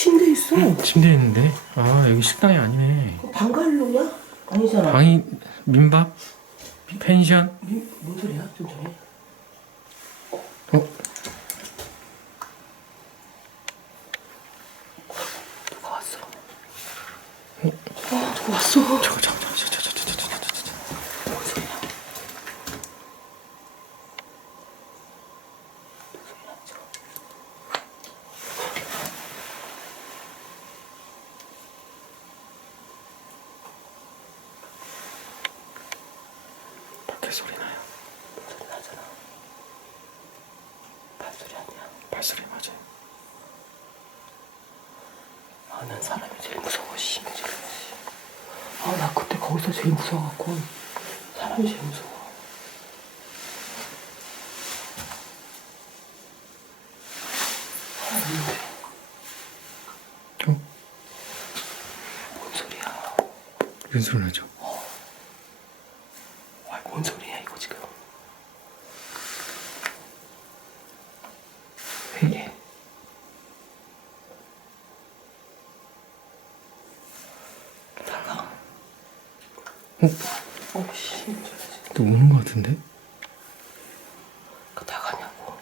침대 있어. 침대 있는데? 아 여기 식당이 아니네. 그거 방갈로냐? 아니잖아. 방이 민박? 펜션? 미- 뭔 소리야? 좀 전에. 어? 아, 난 사람이 제일 무서워. 씨? 아, 나 그때 거기서 제일 무서워갖고 사람이 제일 무서워. 아, 있는데. 어? 뭔 소리야? 이런 소리 나죠? 아, 뭔 소리야 이거 지금? 왜 이래? 다가. 어? 어, 씨, 저러지. 또 오는 것 같은데? 그 다가냐고?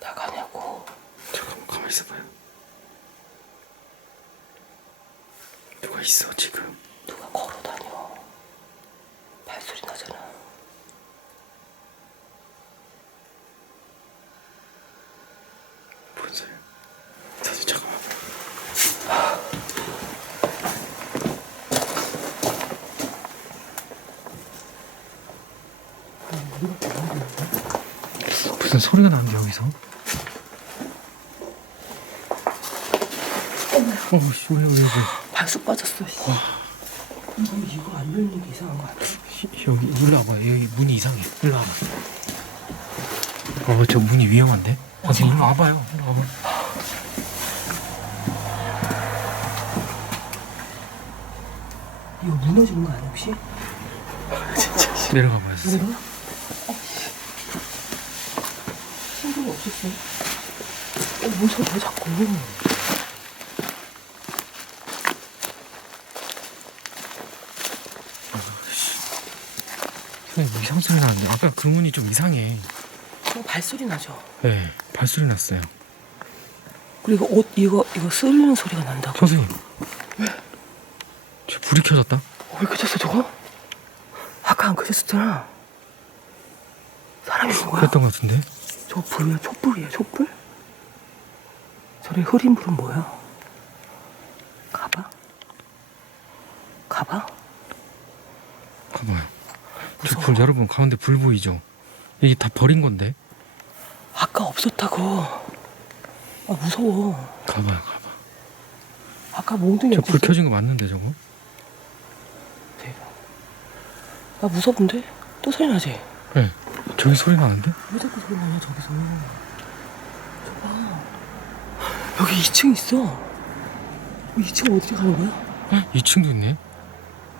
다가냐고? 잠깐만 가만히 있어봐요. 누가 있어 지금? 누가 걸어 다녀? 발소리 나잖아. 뭔 소리야? 잠깐만. 무슨 소리가 나는데 여기서? 어, 씨, 왜, 왜, 왜? 발쑥 빠졌어. 씨. 이거 이거 안 열리는 게 이상한 거 아니야? 히- 여기 일로 와봐. 여기 문이 이상해. 일로 와봐. 어, 저 문이 위험한데? 선생님 일로 와봐요. 일로 와봐. 이거 무너지는 거 아니야 혹시? 진짜 내려가 봐요. 선생님. 내가? 어, 씨. 신경이 없었어. 어, 무서워 자꾸. 이상 소리 나는데 아까 그 문이 좀 이상해. 저 발소리 나죠? 네, 발소리 났어요. 그리고 옷 이거 이거 쓰리는 소리가 난다고. 선생님. 저 불이 켜졌다. 어, 왜 켜졌어 저거? 아까 안 켜졌었잖아. 사람이 있는 거야? 그랬던 것 같은데. 저 불이야 촛불이야 촛불? 저리 흐린 불은 뭐야? 가봐? 가봐? 가봐요. 저 무서워. 불 여러분 가운데 불 보이죠? 이게 다 버린 건데. 아까 없었다고. 아 무서워. 가봐요, 가봐. 아까 몽둥이 저 불 없었어. 켜진 거 맞는데 저거? 대박. 나 무서운데? 또 소리 나지? 네. 저기 소리 나는데? 왜 자꾸 소리 나냐 저기서 저봐 여기 2층 있어 2층 어디 가는 거야? 어? 2층도 있네.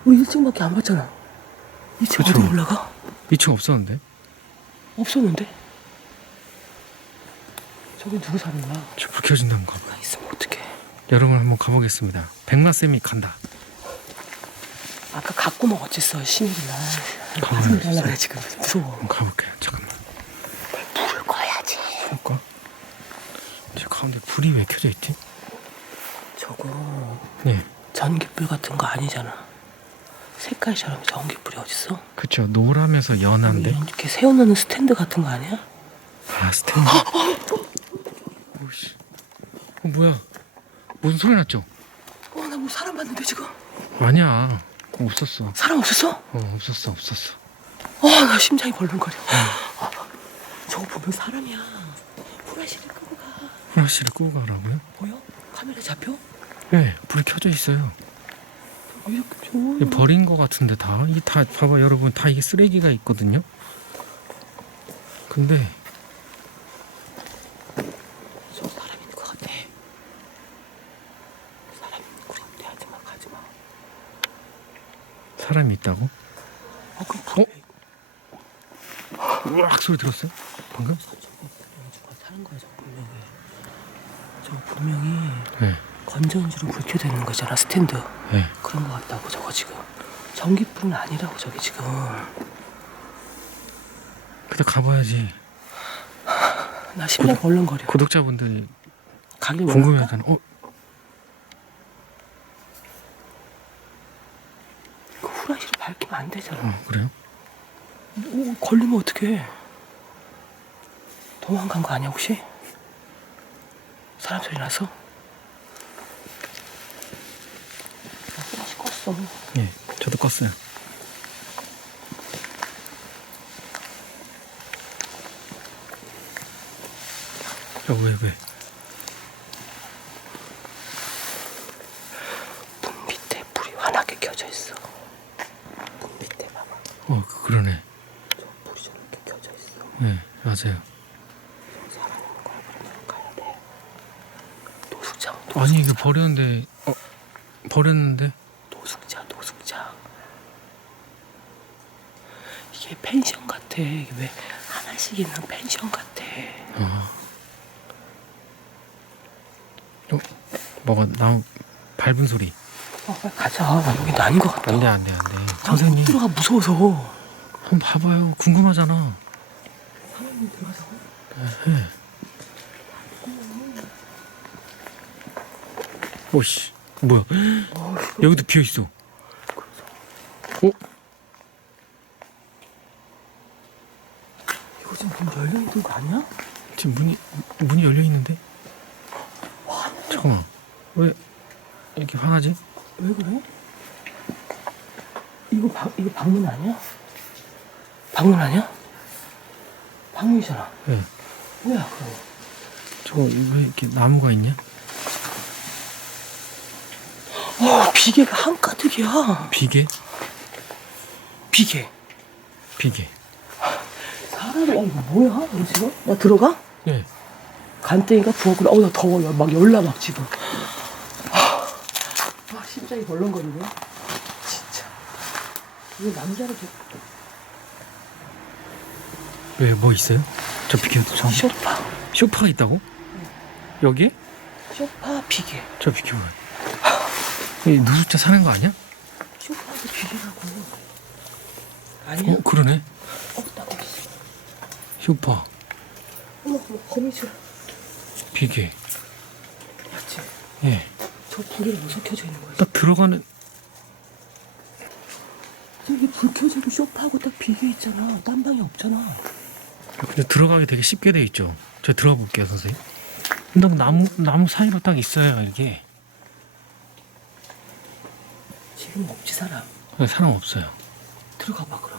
우리 1층밖에 안 봤잖아 2층 그쵸. 어디 올라가? 2층 없었는데? 없었는데 저기 누구 사는 거야? 저불 켜진다 한번 가봐요. 나 있으면 어떡해 여러분 한번 가보겠습니다. 백마쌤이 간다. 아까 갖고 먹었겠어 신일이나 가만히. 그래 지금 무서워 가볼게요. 잠깐만. 불을 꺼야지 볼까? 저 가운데 불이 왜 켜져 있지? 저거 네. 전기불 같은 거 아니잖아 색깔처럼 전기 불이 어딨어? 그쵸. 노라면서 연한데. 이렇게 세워놓는 스탠드 같은 거 아니야? 아 스탠드. 오씨. 어 뭐야? 무슨 소리 났죠? 어 나 뭐 사람 봤는데 지금 아니야. 없었어. 사람 없었어? 어 없었어 없었어. 어, 나 심장이 벌렁거려. 아, 저거 보면 사람이야. 후라시를 끄고 가. 플라시를 끄고 가라고요? 보여? 카메라 잡혀? 네. 불이 켜져 있어요. 이렇게 좋은. 버린 거 같은데 다. 이게 다 봐봐 여러분 다 이게 쓰레기가 있거든요. 근데 저 사람 있는 것 같아. 사람 있는 것 같아. 하지마, 가지마. 사람이 있다고? 어, 그 어? 으악 소리 들었어요? 방금? 저거 사는 거야, 저 분명히. 저 분명히. 네. 건전지로 불 켜야 되는 거잖아, 스탠드. 네. 그런 거 같다고, 저거 지금. 전기불은 아니라고, 저기 지금. 근데 가봐야지. 나 심장 벌렁거려. 구독자분들이 가길 원할까? 궁금해하잖아. 어? 그 후라이를 밝히면 안 되잖아. 어 그래요? 오, 걸리면 어떡해. 도망간 거 아니야, 혹시? 사람 소리 나서? 나 후라이 껐어. 예. 저도 껐어요. 야, 왜, 왜? 문 밑에 불이 환하게 켜져 있어. 문 밑에 봐봐. 어, 그- 그러네. 저 불이 저렇게 켜져 있어. 예, 맞아요. 사람 있는 거야, 그러면 가야 돼. 노숙자. 아니, 이거 버렸는데, 어, 버렸는데? 노숙자, 노숙자. 이게 펜션 같아. 이게 왜 하나씩 있는 펜션 같아. 아. 어, 뭐가, 나, 밟은 소리. 어, 빨리 가자. 여기 아닌 것 같다. 안 돼, 안 돼, 안 돼. 아, 선생님, 못 들어가 무서워서. 한번 봐봐요. 궁금하잖아. 사장님 들어가자고. 예. 오씨, 뭐야? 어, 여기도 비어 있어. 어? 이거 지금 문 열려 있는 거 아니야? 지금 문이 문이 열려 있는데? 잠깐만. 왜 이렇게 화나지? 왜 그래? 이거 방 이거 방문 아니야? 방문 아니야? 방문이잖아. 왜? 뭐야 그거? 저거 왜 이렇게 나무가 있냐? 어 비계가 한 가득이야. 비계? 비계. 비계. 사람이 야 이거 뭐야? 이거 지금? 나 들어가? 예. 간땡이가 부엌으로 어나 더워 막 열나 막 지금. 아, 아 심장이 벌렁거리네. 진짜. 이거 남자를 좀왜뭐 있어요? 저 비계도 처음. 쇼파 쇼파가 있다고? 여기에? 쇼파 비계. 저 뭐야? 이 누수자 사는 거 아니야? 쇼파도 비계라고. 아니야? 어 그러네. 쇼파, 어머 거미줄. 비계. 맞지? 예. 저 불이 어디서 켜져 있는 거지? 딱 들어가는 저기 불 켜져 있고 쇼파하고 딱 비계 있잖아. 딴 방이 없잖아. 근데 들어가기 되게 쉽게 돼 있죠. 저 들어가 볼게요, 선생님. 딱 나무 나무 사이로 딱 있어요, 이게. 지금 없지 사람. 근데 사람 없어요. 들어가 봐 그럼.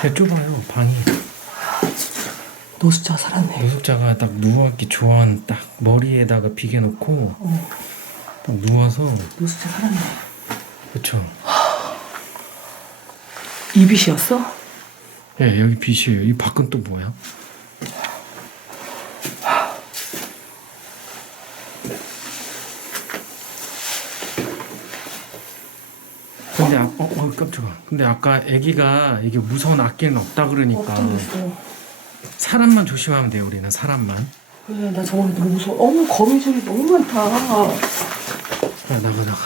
되게 좁아요, 방이. 노숙자 살았네. 노숙자가 딱 누워있기 좋아하는 딱 머리에다가 비계 놓고 어, 딱 누워서 노숙자 살았네. 그쵸. 이빗이었어? 예, 여기 빛이에요. 이 밖은 또 뭐야? 근데 아, 어, 어 깜짝아. 근데 아까 아기가 이게 무서운 악기는 없다 그러니까 사람만 조심하면 돼요. 우리는 사람만. 그래 나 저번에 너무 무서워. 어머 거미줄이 너무 많다. 어 야 나가 나가.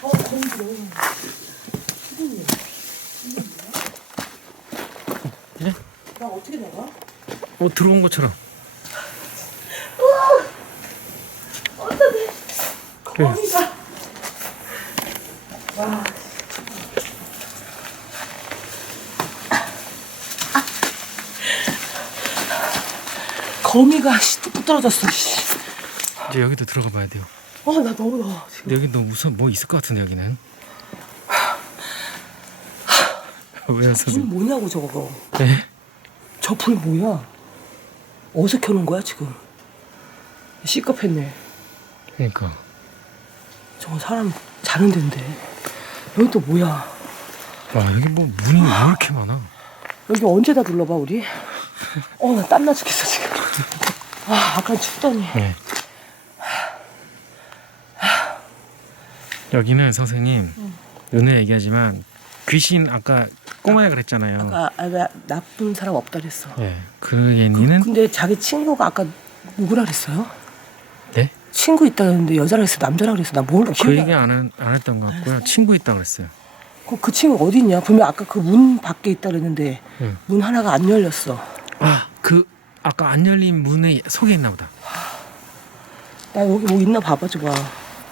거미줄. 예? 나 어떻게 나가? 어 들어온 것처럼. 거미가. 거미가 씨, 뚝뚝 떨어졌어. 씨. 이제 여기도 들어가 봐야 돼요. 아, 나 너무 더워. 지금. 근데 여기 너무 무슨 뭐 있을 것 같은데 여기는. 왜요 불 선생님? 뭐냐고 저거. 네? 저 불 뭐야? 어디서 켜놓은 거야 지금? 시급했네. 그러니까. 저거 사람 자는 데인데. 여기 또 뭐야? 와 여기 뭐 문이 왜 이렇게 많아? 여기 언제 다 둘러봐 우리? 어 나 땀나 죽겠어 지금. 아 아까 춥더니. 네. 여기는 선생님 오늘 얘기하지만 귀신 아까 꼬마야 그랬잖아요. 아까 아, 왜 나쁜 사람 없다 그랬어. 예, 그 얘기는 근데 자기 친구가 아까 누구라 그랬어요? 네? 친구 있다 그랬는데 여자라 그랬어 남자라 그랬어 나뭘 그 얘기 안 안, 안 했던 것 같고요. 친구 있다 그랬어요. 그, 그 친구 어디 있냐? 분명 아까 그 문 밖에 있다 그랬는데 응. 문 하나가 안 열렸어. 아, 그 아까 안 열린 문에 속에 있나 보다. 나 여기 뭐 있나 봐봐 줘봐.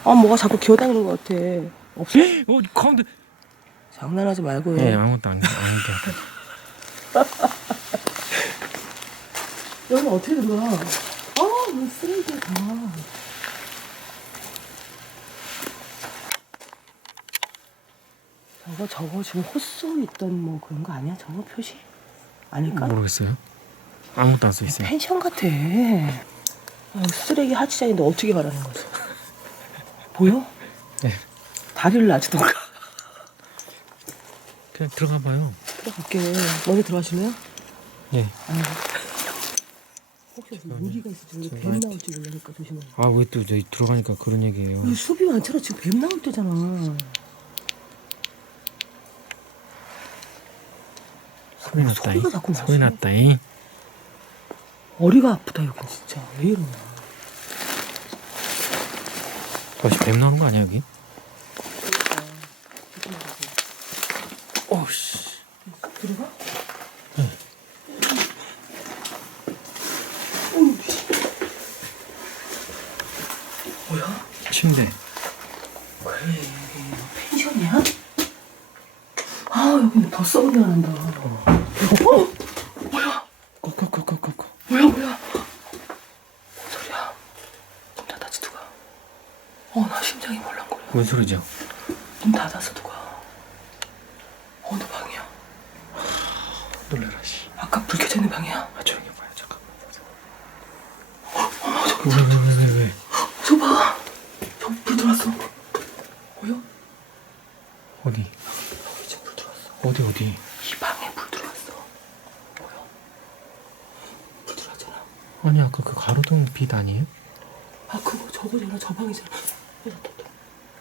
아 뭐가 자꾸 기어다니는 것 같아. 없어? 어, 가운데. 장난하지 말고 예, 해. 아무것도 안 아무것도. 여기 어떻게 들어가? 아, 뭐 쓰레기야 다. 저거 저거 지금 호수 있던 뭐 그런 거 아니야? 저거 표시? 아닐까? 모르겠어요. 아무것도 안 써 있어요. 펜션 같아. 아, 쓰레기 하치장인데 어떻게 가라는 거지? 보여? 네. 다리를 놔주던가. 그냥 들어가 봐요. 들어갈게. 먼저 들어가실래요? 예. 아니. 혹시 무리가 있을지 모르 저 뱀. 나올지 모르니까 조심해. 아, 왜 또 저기 들어가니까 그런 얘기예요. 여기 숲이 많잖아. 지금 뱀 나올 때잖아. 소리 나지. 소리 났다이. 머리가 아프다 여기 진짜. 왜 이러나. 다시 뱀 나오는 거 아니야 여기? 오씨. 들어가? 뭐야? 침대. 펜션이야? 아 여기는 더 썩은 데가 난다. 어? 뭐야? 꺼꺼꺼꺼꺼. 뭐야 뭐야? 뭔 소리야? 문 닫았지 누가? 어 나 심장이 벌렁거려. 뭔 소리죠? 문 닫았어 누가? 어느 방이야? 놀래라 씨. 아까 불 켜져 있는 방이야? 아 조용히 봐요 잠깐만. 어머 저기 왜왜 왜 왜, 왜? 저 봐. 저불 들어왔어. 보여? 어디? 여기 지금 불 들어왔어. 어디 어디? 이 방에 불 들어왔어. 보여? 불 들어왔잖아. 아니 아까 그 가로등 빛 아니에요? 아 그거 저거잖아. 저 방이잖아.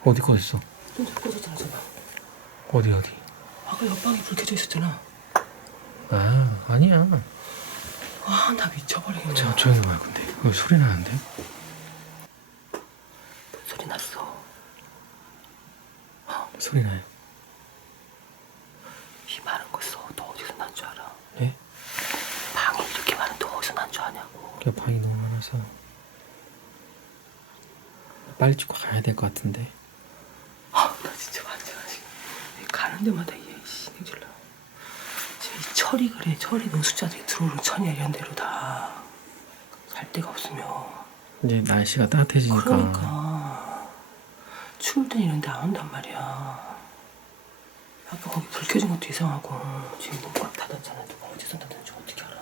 어디 꺼졌어? 좀 전에 꺼졌잖아 저 방. 어디 어디? 아까 옆방에 불 켜져 있었잖아. 아 아니야. 아나 미쳐버리겠네. 자 조용히 봐요 근데 왜 소리 나는데? 소리 났어. 소리 나요. 이 많은 거 써. 너 어디서 난 줄 알아? 예? 방이 이렇게 많은 데 어디서 난 줄 아냐고. 그 방이 너무 많아서 빨리 찍고 가야 될 것 같은데. 아, 나 진짜 완전하 지금. 데마다 얘 신경질나. 지금 이 철이 그래. 철이 노숙자들이 들어오는 천이야 이런 데로 다. 살 데가 없으면. 이제 날씨가 따뜻해지니까 그러니까. 추울 땐 이런 데 안 온단 말이야. 아까 거기 불 켜진 것도 이상하고. 지금 문꽉 닫았잖아. 누가 어디서 닫았는지 어떻게 알아.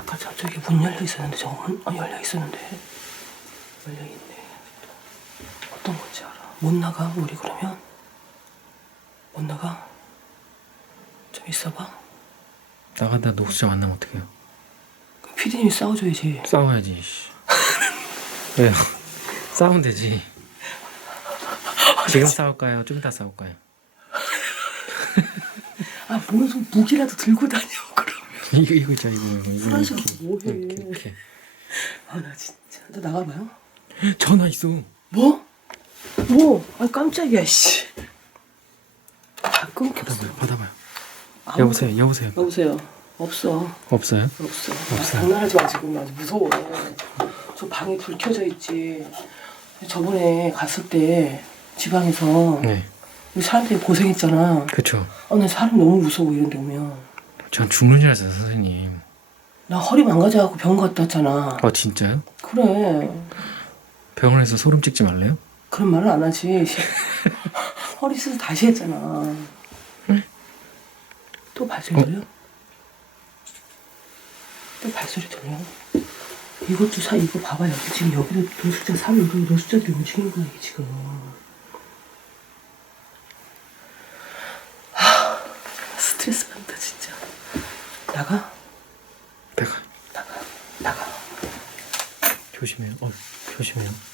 아까 저쪽에 문 열려 있었는데 저거 문 아, 열려 있었는데 열려 있네. 또 어떤 건지 알아? 못 나가 우리 그러면 못 나가? 좀 있어봐. 나가다 녹수자 만나면 어떡해요? 그럼 피디님이 싸워줘야지. 싸워야지. 씨. 왜요? 싸우면 되지. 지금 싸울까요? 좀 이따 싸울까요? 아 무슨 무기라도 들고 다녀 그럼. 이거 이거 있잖아 이거 이거 이거 이렇게, 뭐해? 이렇게, 이렇게. 아 나 진짜. 너 나가봐요. 전화 있어. 뭐? 뭐? 아 깜짝이야 씨. 다 끊겼어. 받아봐요. 받아봐요. 아무- 여보세요. 여보세요. 여보세요. 없어. 없어요? 없어. 없어요. 장난하지 마 지금 아주 무서워. 저 방에 불 켜져 있지. 저번에 갔을 때 지방에서 네. 우리 사람들이 고생했잖아. 그렇죠. 어, 나 사람 너무 무서워 이런 데 오면. 전 죽는 줄 알았어요, 선생님. 나 허리 망가져갖고 병원 갔다 왔잖아. 어 진짜요? 그래. 병원에서 소름 찍지 말래요? 그런 말은 안 하지. 허리 수술 다시 했잖아. 또 발소리 어? 들려? 또 발소리 들려? 이것도 사 이거 봐봐 여기 지금 여기도 노숙자 3 이거 노숙자들이 움직이는 거야 이게 지금 하 스트레스 받는다 진짜 나가 내가 나가 나가 조심해요. 어, 조심해요.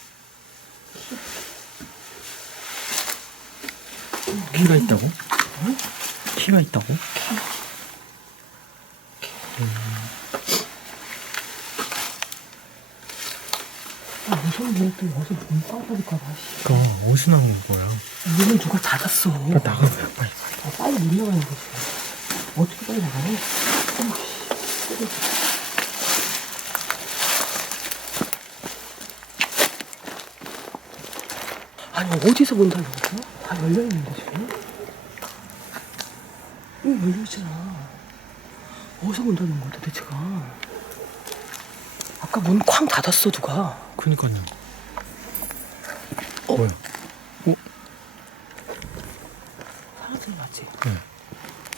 키가 있다고? 키가 있다고? 아 무서운 또 여기서 문 빠버릴까봐 씨. 그니까 어디서 나온 거야? 문을 누가 닫았어 빨리 나가봐요, 빨리. 아, 빨리 못 나가는 거지 어떻게 빨리 씨 아니 어디서 본다는 거야? 다 열려있는데 지금? 이거 열려있잖아 어디서 본다는 거야 도대체가 아까 문 쾅 닫았어 누가 그니까요. 어? 뭐야? 사람 소리 났지? 네.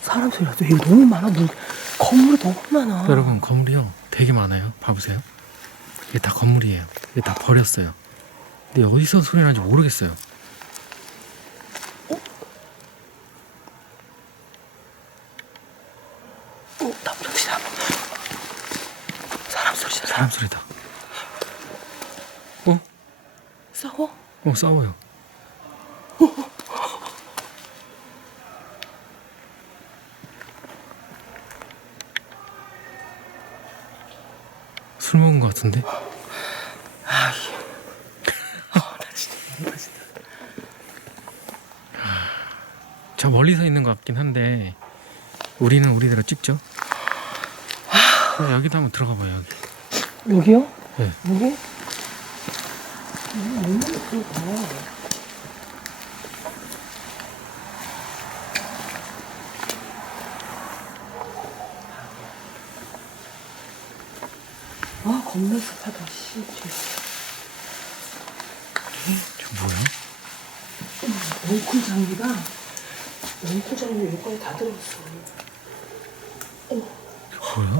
사람 소리 났죠? 이거 너무 많아 문 건물이 너무 많아 여러분 건물이요 되게 많아요. 봐보세요. 이게 다 건물이에요. 이게 다 버렸어요. 근데 어디서 소리 나는지 모르겠어요. 어? 남자 소리다 사람 소리잖아 사람 소리다. 어? 싸워? 어 싸워요. 술 먹은 것 같은데? 아이 아, 나 진짜 모르다 진짜 저 멀리서 있는 것 같긴 한데 우리는 우리대로 찍죠. 어, 여기도 한번 들어가 봐요. 여기. 여기요? 네. 여기? 여기 얼마나 들어가 아 겁나 습하다 씨 저 뭐야? 원쿨 장비가 원쿨 장비 여기까지 다 들어갔어 어저 뭐야?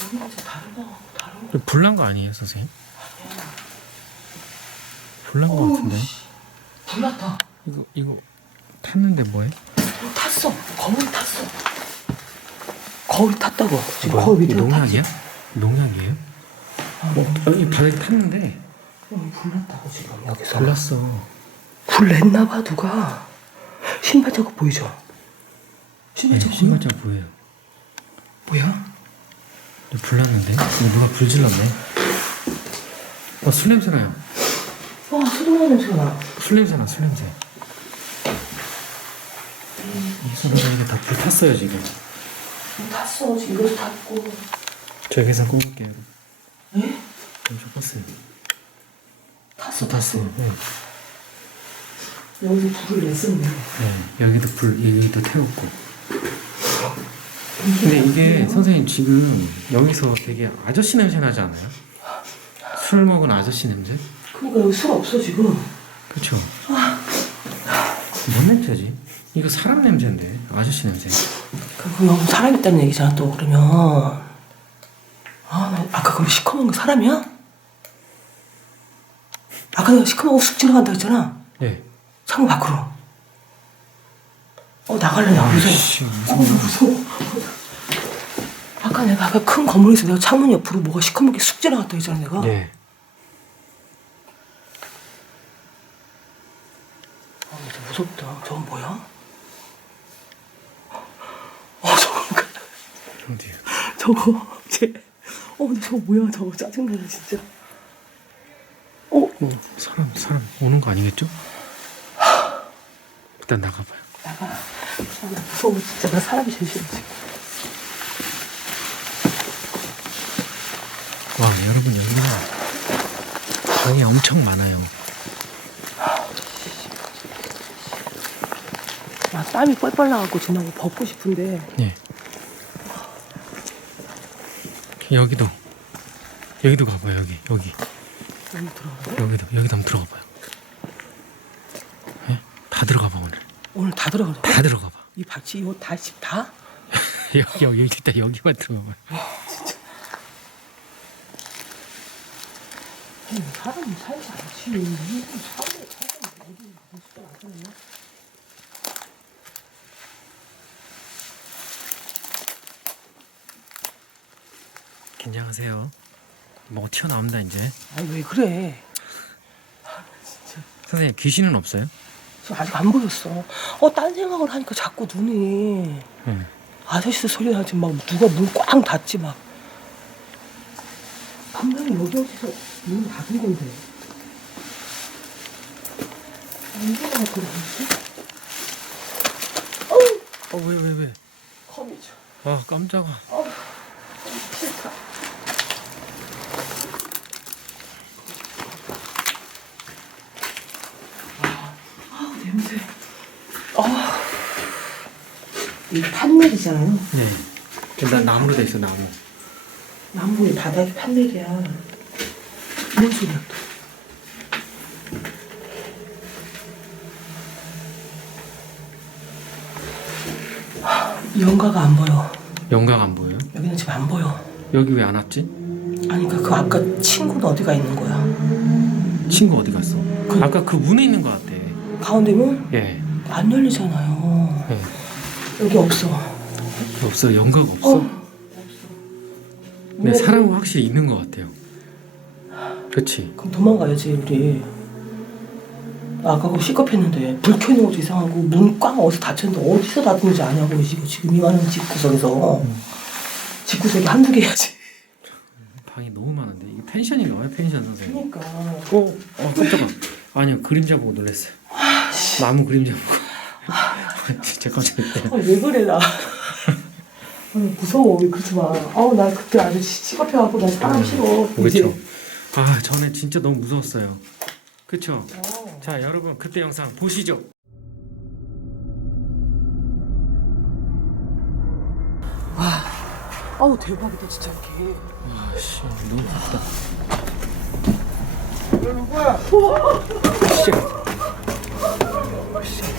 여기는 진짜 다른 거 다른 거 불난 거 아니에요, 선생님? 불난 거 같은데? 불났다 이거 이거 탔는데 뭐해? 어, 탔어. 거울이 탔어. 거울이 탔다고. 지금 뭐야? 거울 밑에 농약이야? 농약이에요? 어, 여기 바닥에 탔는데 어, 불났다고 지금 여기서. 불났어. 불 냈나 봐 누가. 신발 자국 보이죠? 신발 네, 자국 신발장 보여요. 뭐야? 이거 불났는데? 누가 불 질렀네. 어, 술 냄새 나요. 와 소금만 냄새가 나. 술 냄새 나, 술 냄새. 이 이게 다불 탔어요, 지금. 탔어 지금 이것도 탔고. 저 계산 꼽을게요. 에? 저 탔어요. 탔어 저 탔어요. 네. 여기서 불을 냈었네. 네, 여기도 불, 여기도 태웠고. 근데 이게 선생님 지금 여기서 되게 아저씨 냄새 나지 않아요? 술 먹은 아저씨 냄새? 그러니까 여기 술 없어 지금. 그쵸? 뭔 냄새지? 이거 사람 냄새인데 아저씨 냄새. 그럼 여기 사람 있다는 얘기잖아 또 그러면. 아, 나 아까 그럼 시커먼 거 사람이야? 아까 내가 시커먼 거쑥 지나간다 했잖아. 네. 창문 밖으로. 어 나갈래 나 무서워. 아이씨, 어 무서워. 아까 내가 아까 큰 건물에서 내가 창문 옆으로 뭐가 시커멓게 쑥 지나갔다 했잖아 내가. 네. 아 진짜 무섭다. 저건 뭐야? 어 저거 어디요? 저거 쟤. 어 근데 저거 뭐야 저거 짜증나네 진짜. 어 어, 사람 사람 오는 거 아니겠죠? 일단 나가봐요. 나가. 아, 나 무서워 진짜 나 사람이 제일 싫어 지금. 와 여러분 여기가 방이 엄청 많아요. 아 땀이 뻘뻘 나갖고 지금 나고 벗고 싶은데. 네. 여기도 여기도 가봐요 여기 여기 너무 들어가. 여기도 여기도 한번 들어가 봐요. 예? 다 들어가 봐 오늘. 오늘 다 들어가자. 다 들어가 봐. 이 박쥐 이거 다집 다? 여기 여기 일단 여기만 들어가 봐요. 아니, 사람이 살지 않지. 사람이 살지 어디 무슨 안 그러냐? 긴장하세요. 뭐가 튀어나옵니다 이제. 아니 왜 그래? 선생님 귀신은 없어요? 지금 아직 안 보였어. 어, 딴 생각을 하니까 자꾸 눈이 응. 아저씨 소리 나지 막 누가 문 꽝 닫지 막. 분명히 여기 어디서 문 닫은 건데. 언제나 그러지? 어, 어왜 왜 왜? 컴이죠. 아 깜짝아. 어, 싫다. 아, 냄새. 아, 이 판넬이잖아요. 네. 일단 나무로 돼 있어 나무. 나무에 바닥이 판넬이야. 뭔 소리야 연가가 안 보여. 영각 안 보여요? 여기는 지금 안 보여. 여기 왜 안 왔지? 아니 그, 그 아까 친구는 어디가 있는 거야? 친구 어디 갔어? 그- 아까 그 문에 있는 것 같아. 가운데 문? 예. 안 열리잖아요. 예. 여기 없어. 없어 영각 없어. 어. 네 사람은 확실히 있는 것 같아요. 그렇지. 그럼 도망가야지 우리. 아까 그거 시겁했는데 불 켜는 것도 이상하고 문 꽝 어디서 닫혔는데 어디서 닫는지 아냐고 지금 지금 이만한 집 구석에서 집 구석이 한두 개야지. 방이 너무 많은데 이게 펜션인가 봐요 펜션 선생님. 그러니까 어, 어 깜짝아. 아니요 그림자 보고 놀랐어요. 나무 그림자 보고. 진짜 깜짝 놀랐어요. 아, 왜 그래 나. 아니, 무서워 왜 그러지 마. 아우 나 그때 아주 시겁해갖고 나 사람 싫어. 이제. 그렇죠. 아 전에 진짜 너무 무서웠어요. 그렇죠. 어. 자 여러분 그때 영상 보시죠. 아우 대박이다 진짜 이렇게. 아씨 너무 무섭다. 어씨.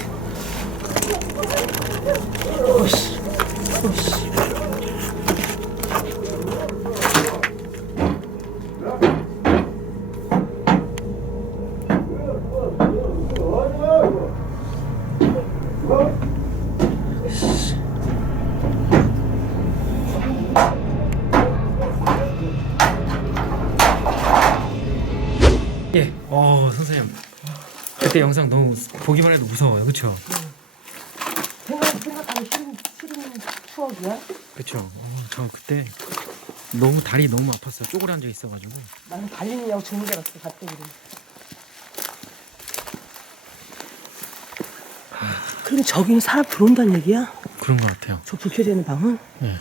예. 어 선생님 그때 영상 너무 보기만 해도 무서워요. 그렇죠. 생각 생각하면 싫은 싫은 추억이야? 그렇죠. 어, 저 그때 너무 다리 너무 아팠어요. 쪼그려 앉아 있어가지고. 나는 달리느냐고 죽는 줄 알았어 갑자기. 그럼 저기는 사람 들어온다는 얘기야? 그런 것 같아요. 저 불 켜져 있는 방은? 예.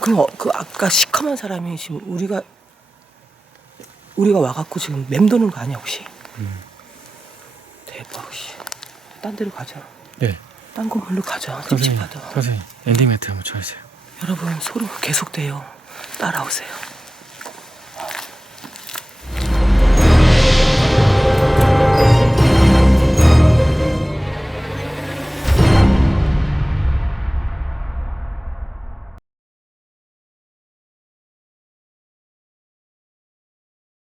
그럼 어, 그 아까 시커먼 사람이 지금 우리가 우리가 와갖고 지금 맴도는 거 아니야 혹시? 음. 대박 씨. 딴 데로 가자. 네. 딴 건물로 가자. 선생님, 찝찝하다. 선생님 엔딩 멘트 한번 쳐주세요. 여러분 소름 계속돼요. 따라오세요.